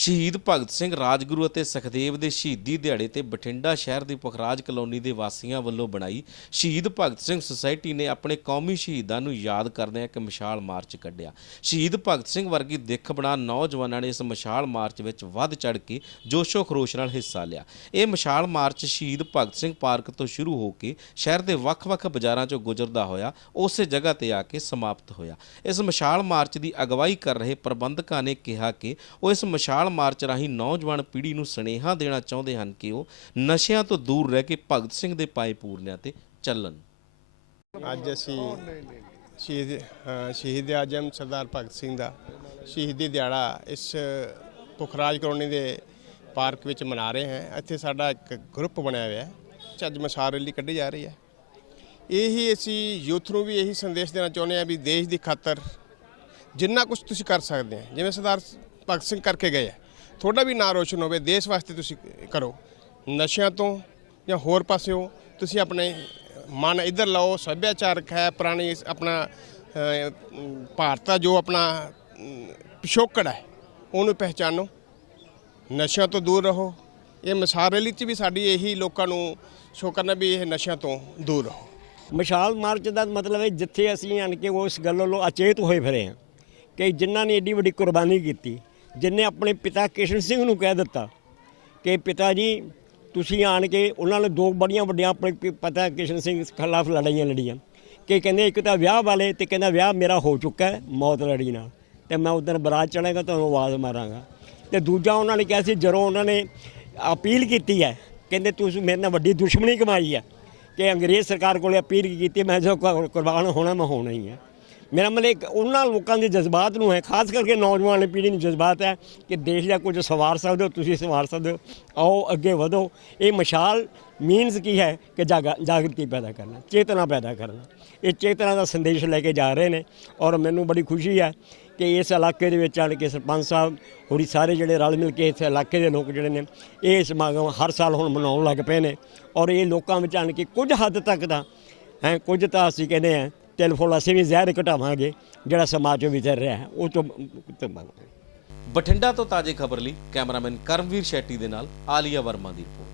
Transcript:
ਸ਼ਹੀਦ ਭਗਤ ਸਿੰਘ ਰਾਜਗੁਰੂ ਅਤੇ ਸੁਖਦੇਵ ਦੇ ਸ਼ਹੀਦੀ ਦਿਹਾੜੇ ਤੇ ਬਠਿੰਡਾ ਸ਼ਹਿਰ ਦੀ ਪੁਖਰਾਜ ਕਲੋਨੀ ਦੇ ਵਾਸੀਆਂ ਵੱਲੋਂ ਬਣਾਈ ਸ਼ਹੀਦ ਭਗਤ ਸਿੰਘ ਸੁਸਾਇਟੀ ਨੇ ਆਪਣੇ ਕੌਮੀ ਸ਼ਹੀਦਾਂ ਨੂੰ ਯਾਦ ਕਰਦਿਆਂ ਇੱਕ ਮਸ਼ਾਲ ਮਾਰਚ ਕੱਢਿਆ। ਸ਼ਹੀਦ ਭਗਤ ਸਿੰਘ ਵਰਗੀ ਦਿੱਖ ਬਣਾ ਨੌਜਵਾਨਾਂ ਨੇ ਇਸ ਮਸ਼ਾਲ ਮਾਰਚ ਵਿੱਚ ਵੱਧ ਚੜ ਕੇ ਜੋਸ਼ੋ ਖਰੋਸ਼ ਨਾਲ ਹਿੱਸਾ ਲਿਆ। ਇਹ ਮਸ਼ਾਲ ਮਾਰਚ ਸ਼ਹੀਦ ਭਗਤ ਸਿੰਘ ਪਾਰਕ ਤੋਂ ਸ਼ੁਰੂ ਹੋ ਕੇ ਸ਼ਹਿਰ ਦੇ ਵੱਖ-ਵੱਖ ਬਾਜ਼ਾਰਾਂ ਚੋਂ ਗੁਜ਼ਰਦਾ ਹੋਇਆ, ਉਸੇ ਜਗ੍ਹਾ ਤੇ ਆ ਕੇ ਸਮਾਪਤ ਹੋਇਆ। ਇਸ ਮਸ਼ਾਲ ਮਾਰਚ ਦੀ ਅਗਵਾਈ ਕਰ ਰਹੇ ਪ੍ਰਬੰਧਕਾਂ ਨੇ ਕਿਹਾ ਕਿ ਉਹ ਇਸ ਮਸ਼ਾਲ ਮਾਰਚ ਰਾਹੀਂ ਨੌਜਵਾਨ ਪੀੜ੍ਹੀ ਨੂੰ ਸੁਨੇਹਾ ਦੇਣਾ ਚਾਹੁੰਦੇ ਹਨ ਕਿ ਉਹ ਨਸ਼ਿਆਂ ਤੋਂ ਦੂਰ ਰਹਿ ਕੇ ਭਗਤ ਸਿੰਘ ਦੇ ਪਾਏ ਪੂਰਨਿਆਂ ਤੇ ਚੱਲਣ। ਅੱਜ ਅਸੀਂ ਸ਼ਹੀਦ ਸ਼ਹੀਦ ਆਜਮ ਸਰਦਾਰ ਭਗਤ ਸਿੰਘ ਦਾ ਸ਼ਹੀਦੀ ਦਿਹਾੜਾ ਇਸ ਪੁਖਰਾਜ ਕਲੋਨੀ ਦੇ ਪਾਰਕ ਵਿੱਚ ਮਨਾ ਰਹੇ ਹਾਂ। ਇੱਥੇ ਸਾਡਾ ਇੱਕ ਗਰੁੱਪ ਬਣਿਆ ਹੋਇਆ ਹੈ। ਅੱਜ ਮਸਾਰ ਰੈਲੀ ਕੱਢੀ ਜਾ ਰਹੀ ਹੈ। ਇਹੀ ਅਸੀਂ ਯੂਥ ਨੂੰ ਵੀ ਇਹੀ ਸੰਦੇਸ਼ ਦੇਣਾ ਚਾਹੁੰਦੇ ਹਾਂ ਵੀ ਦੇਸ਼ ਦੀ ਖਾਤਰ ਜਿੰਨਾ ਕੁਝ ਤੁਸੀਂ ਕਰ ਸਕਦੇ ਆ ਜਿਵੇਂ ਸਰਦਾਰ ਭਗਤ ਸਿੰਘ ਕਰਕੇ ਗਏ ਆ। ਤੁਹਾਡਾ ਵੀ ਨਾਂ ਰੋਸ਼ਨ ਹੋਵੇ, ਦੇਸ਼ ਵਾਸਤੇ ਤੁਸੀਂ ਕਰੋ। ਨਸ਼ਿਆਂ ਤੋਂ ਜਾਂ ਹੋਰ ਪਾਸਿਓਂ ਤੁਸੀਂ ਆਪਣੇ ਮਨ ਇੱਧਰ ਲਾਓ, ਸੱਭਿਆਚਾਰਕ ਹੈ, ਪੁਰਾਣੀ ਆਪਣਾ ਭਾਰਤ ਦਾ ਜੋ ਆਪਣਾ ਪਿਛੋਕੜ ਹੈ, ਉਹਨੂੰ ਪਹਿਚਾਨੋ। ਨਸ਼ਿਆਂ ਤੋਂ ਦੂਰ ਰਹੋ। ਇਹ ਮਸਾਰ ਰੈਲੀ 'ਚ ਵੀ ਸਾਡੀ ਇਹੀ ਲੋਕਾਂ ਨੂੰ ਸ਼ੋ ਕਰਨਾ ਵੀ ਇਹ ਨਸ਼ਿਆਂ ਤੋਂ ਦੂਰ ਰਹੋ। ਮਸ਼ਾਲ ਮਾਰਚ ਦਾ ਮਤਲਬ ਹੈ ਜਿੱਥੇ ਅਸੀਂ ਆਣ ਕੇ ਉਸ ਗੱਲੋਂ ਲੋ ਅਚੇਤ ਹੋਏ ਫਿਰੇ ਹਾਂ ਕਿ ਜਿਨ੍ਹਾਂ ਨੇ ਏਡੀ ਵੱਡੀ ਕੁਰਬਾਨੀ ਕੀਤੀ ਜਿਨਨੇ ਆਪਣੇ ਪਿਤਾ ਕਿਸ਼ਨ ਸਿੰਘ ਨੂੰ ਕਹਿ ਦਿੱਤਾ ਕਿ ਪਿਤਾ ਜੀ, ਤੁਸੀਂ ਆਣ ਕੇ ਉਹਨਾਂ ਨੇ ਦੋ ਬੜੀਆਂ ਵੱਡੀਆਂ ਆਪਣੇ ਪ- ਪਿਤਾ ਕਿਸ਼ਨ ਸਿੰਘ ਖਿਲਾਫ ਲੜਾਈਆਂ ਲੜੀਆਂ। ਕਿ ਕਹਿੰਦੇ ਇੱਕ ਤਾਂ ਵਿਆਹ ਵਾਲੇ ਤੇ ਕਹਿੰਦਾ ਵਿਆਹ ਮੇਰਾ ਹੋ ਚੁੱਕਾ ਹੈ, ਮੌਤ ਲੜੀ ਨਾਲ। ਤੇ ਮੈਂ ਉਧਰ ਬਰਾਤ ਚੜਾਂਗਾ ਤੁਹਾਨੂੰ ਆਵਾਜ਼ ਮਾਰਾਂਗਾ। ਤੇ ਦੂਜਾ ਉਹਨਾਂ ਨੇ ਕਿਹਾ ਸੀ, ਜਦੋਂ ਉਹਨਾਂ ਨੇ ਅਪੀਲ ਕੀਤੀ ਹੈ, ਕਹਿੰਦੇ ਤੁਸੀਂ ਮੇਰੇ ਨਾਲ ਵੱਡੀ ਦੁਸ਼ਮਣੀ ਕਮਾਈ ਹੈ, ਕਿ ਅੰਗਰੇਜ਼ ਸਰਕਾਰ ਕੋਲੇ ਅਪੀਲ ਕੀਤੀ, ਮੈਂ ਜੋ ਕੁਰਬਾਨ ਹੋਣਾ, ਮੈਂ ਹੋਣਾ ਹੀ ਹੈ। ਮੇਰਾ ਮਤਲਬ ਇੱਕ ਉਹਨਾਂ ਲੋਕਾਂ ਦੇ ਜਜ਼ਬਾਤ ਨੂੰ ਹੈ, ਖਾਸ ਕਰਕੇ ਨੌਜਵਾਨ ਪੀੜ੍ਹੀ ਨੂੰ ਜਜ਼ਬਾਤ ਹੈ ਕਿ ਦੇਸ਼ ਦਾ ਕੁਝ ਸਵਾਰ ਸਕਦੇ ਹੋ, ਤੁਸੀਂ ਸਵਾਰ ਸਕਦੇ ਹੋ, ਆਓ, ਅੱਗੇ ਵਧੋ। ਇਹ ਮਸ਼ਾਲ ਮੀਨਸ ਕੀ ਹੈ ਕਿ ਜਾਗਾ, ਜਾਗਰਤੀ ਪੈਦਾ ਕਰਨਾ, ਚੇਤਨਾ ਪੈਦਾ ਕਰਨਾ। ਇਹ ਚੇਤਨਾ ਦਾ ਸੰਦੇਸ਼ ਲੈ ਕੇ ਜਾ ਰਹੇ ਨੇ ਔਰ ਮੈਨੂੰ ਬੜੀ ਖੁਸ਼ੀ ਹੈ ਕਿ ਇਸ ਇਲਾਕੇ ਦੇ ਵਿੱਚ ਆਣ ਕੇ ਸਰਪੰਚ ਸਾਹਿਬ, ਹੋਰੀ ਸਾਰੇ ਜਿਹੜੇ ਰਲ ਮਿਲ ਕੇ ਇਸ ਇਲਾਕੇ ਦੇ ਲੋਕ ਜਿਹੜੇ ਨੇ, ਇਹ ਸਮਾਗਮ ਹਰ ਸਾਲ ਹੁਣ ਮਨਾਉਣ ਲੱਗ ਪਏ ਨੇ ਔਰ ਇਹ ਲੋਕਾਂ ਵਿੱਚ ਆਣ ਕੇ ਕੁਝ ਹੱਦ ਤੱਕ ਦਾ ਹੈ, ਕੁਝ ਤਾਂ ਅਸੀਂ ਕਹਿੰਦੇ ਆ ਟੈਲੀਫੋਨ ਅਸੀਂ ਵੀ ਜ਼ਹਿਰ ਘਟਾਵਾਂਗੇ, ਜਿਹੜਾ ਸਮਾਜ ਵਿੱਚ ਵਿਚਰ ਰਿਹਾ ਹੈ, ਉਹ ਤੋਂ ਬਠਿੰਡਾ ਤੋਂ ਤਾਜ਼ੇ ਖਬਰ ਲਈ ਕੈਮਰਾਮੈਨ ਕਰਮਵੀਰ ਸ਼ੈਟੀ ਦੇ ਨਾਲ ਆਲੀਆ ਵਰਮਾ ਦੀ ਰਿਪੋਰਟ।